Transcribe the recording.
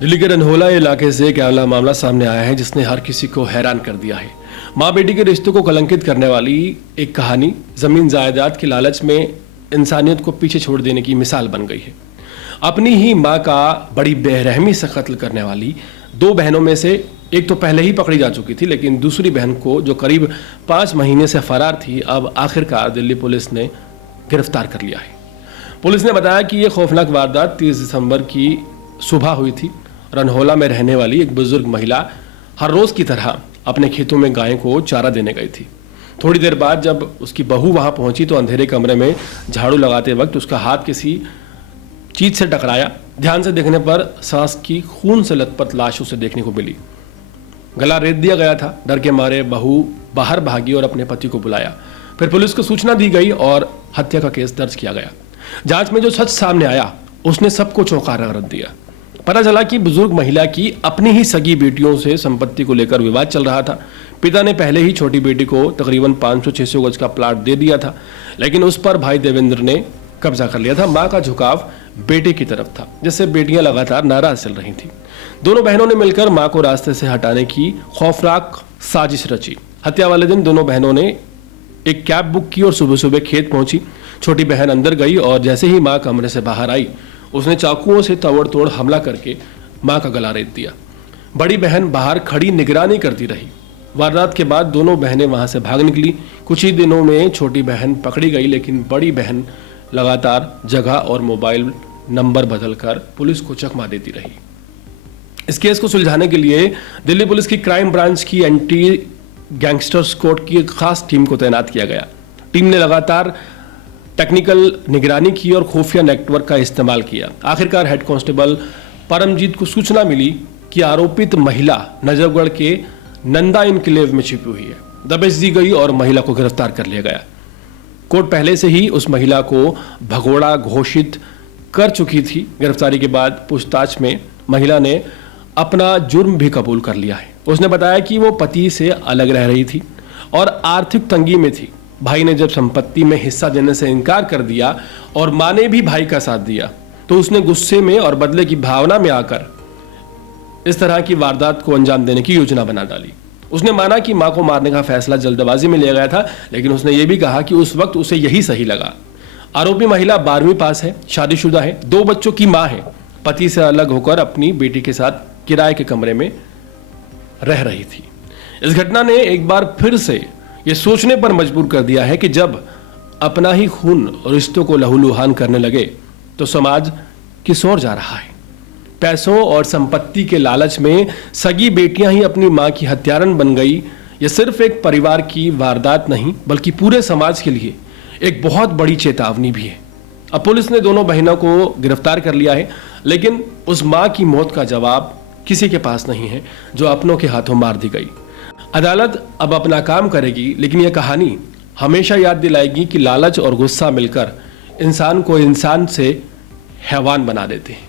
दिल्ली के रनहोला इलाके से एक आंवला मामला सामने आया है जिसने हर किसी को हैरान कर दिया है। माँ बेटी के रिश्तों को कलंकित करने वाली एक कहानी जमीन जायदाद के लालच में इंसानियत को पीछे छोड़ देने की मिसाल बन गई है। अपनी ही माँ का बड़ी बेरहमी से कत्ल करने वाली दो बहनों में से एक तो पहले ही पकड़ी जा चुकी थी, लेकिन दूसरी बहन को जो करीब 5 महीने से फरार थी, अब आखिरकार दिल्ली पुलिस ने गिरफ्तार कर लिया है। पुलिस ने बताया कि यह खौफनाक वारदात 30 दिसंबर की सुबह हुई थी। रनहोला में रहने वाली एक बुजुर्ग महिला हर रोज की तरह अपने खेतों में गाय को चारा देने गई थी। थोड़ी देर बाद जब उसकी बहू वहां पहुंची तो अंधेरे कमरे में झाड़ू लगाते वक्त उसका हाथ किसी चीज से टकराया। ध्यान से देखने पर सांस की खून से लथपथ लाश उसे देखने को मिली। गला रेत दिया गया था। डर के मारे बहू बाहर भागी और अपने पति को बुलाया। फिर पुलिस को सूचना दी गई और हत्या का केस दर्ज किया गया। जांच में जो सच सामने आया उसने सबको चौंकारा रख दिया। पता चला कि बुजुर्ग महिला की अपनी ही सगी बेटियों से संपत्ति को लेकर विवाद चल रहा था। पिता ने पहले ही छोटी बेटी को तकरीबन 500-600 गज का प्लाट दे दिया था, लेकिन उस पर भाई देवेंद्र ने कब्जा कर लिया था। मां का झुकाव बेटे की तरफ था, जिससे बेटियां लगातार नाराज चल रही थीं। दोनों बहनों ने मिलकर मां को रास्ते से हटाने की खौफनाक साजिश रची। हत्या वाले दिन दोनों बहनों ने एक कैब बुक की और सुबह सुबह खेत पहुंची। छोटी बहन अंदर गई और जैसे ही मां कमरे से बाहर आई, उसने चाकुओं से ताबड़तोड़ हमला करके मां का गला रेत दिया। बड़ी बहन बाहर खड़ी निगरानी करती रही। वारदात के बाद दोनों बहनें वहां से भाग निकली। कुछ ही दिनों में छोटी बहन पकड़ी गई, लेकिन बड़ी बहन लगातार जगह और मोबाइल नंबर बदलकर पुलिस को चकमा देती रही। इस केस को सुलझाने के लिए दिल्ली पुलिस की क्राइम ब्रांच की एंटी गैंगस्टर स्क्वाड की एक खास टीम को तैनात किया गया। टीम ने लगातार टेक्निकल निगरानी की और खुफिया नेटवर्क का इस्तेमाल किया। आखिरकार हेड कांस्टेबल परमजीत को सूचना मिली कि आरोपित महिला नजफगढ़ के नंदा इनक्लेव में छिपी हुई है। दबिश दी गई और महिला को गिरफ्तार कर लिया गया। कोर्ट पहले से ही उस महिला को भगोड़ा घोषित कर चुकी थी। गिरफ्तारी के बाद पूछताछ में महिला ने अपना जुर्म भी कबूल कर लिया है। उसने बताया कि वो पति से अलग रह रही थी और आर्थिक तंगी में थी। भाई ने जब संपत्ति में हिस्सा देने से इनकार कर दिया और मां ने भी भाई का साथ दिया, तो उसने गुस्से में और बदले की भावना में आकर इस तरह की वारदात को अंजाम देने की योजना बना डाली। उसने माना कि मां को मारने का फैसला जल्दबाजी में लिया गया था, लेकिन उसने ये भी कहा कि उस वक्त उसे यही सही लगा। आरोपी महिला 12वीं पास है, शादीशुदा है, 2 बच्चों की मां है। पति से अलग होकर अपनी बेटी के साथ किराए के कमरे में रह रही थी। इस घटना ने एक बार फिर से ये सोचने पर मजबूर कर दिया है कि जब अपना ही खून रिश्तों को लहूलुहान करने लगे तो समाज किस ओर जा रहा है। पैसों और संपत्ति के लालच में सगी बेटियां ही अपनी मां की हत्यारन बन गई। यह सिर्फ एक परिवार की वारदात नहीं, बल्कि पूरे समाज के लिए एक बहुत बड़ी चेतावनी भी है। अब पुलिस ने दोनों बहनों को गिरफ्तार कर लिया है, लेकिन उस मां की मौत का जवाब किसी के पास नहीं है जो अपनों के हाथों मार दी गई। अदालत अब अपना काम करेगी, लेकिन यह कहानी हमेशा याद दिलाएगी कि लालच और गुस्सा मिलकर इंसान को इंसान से हैवान बना देते हैं।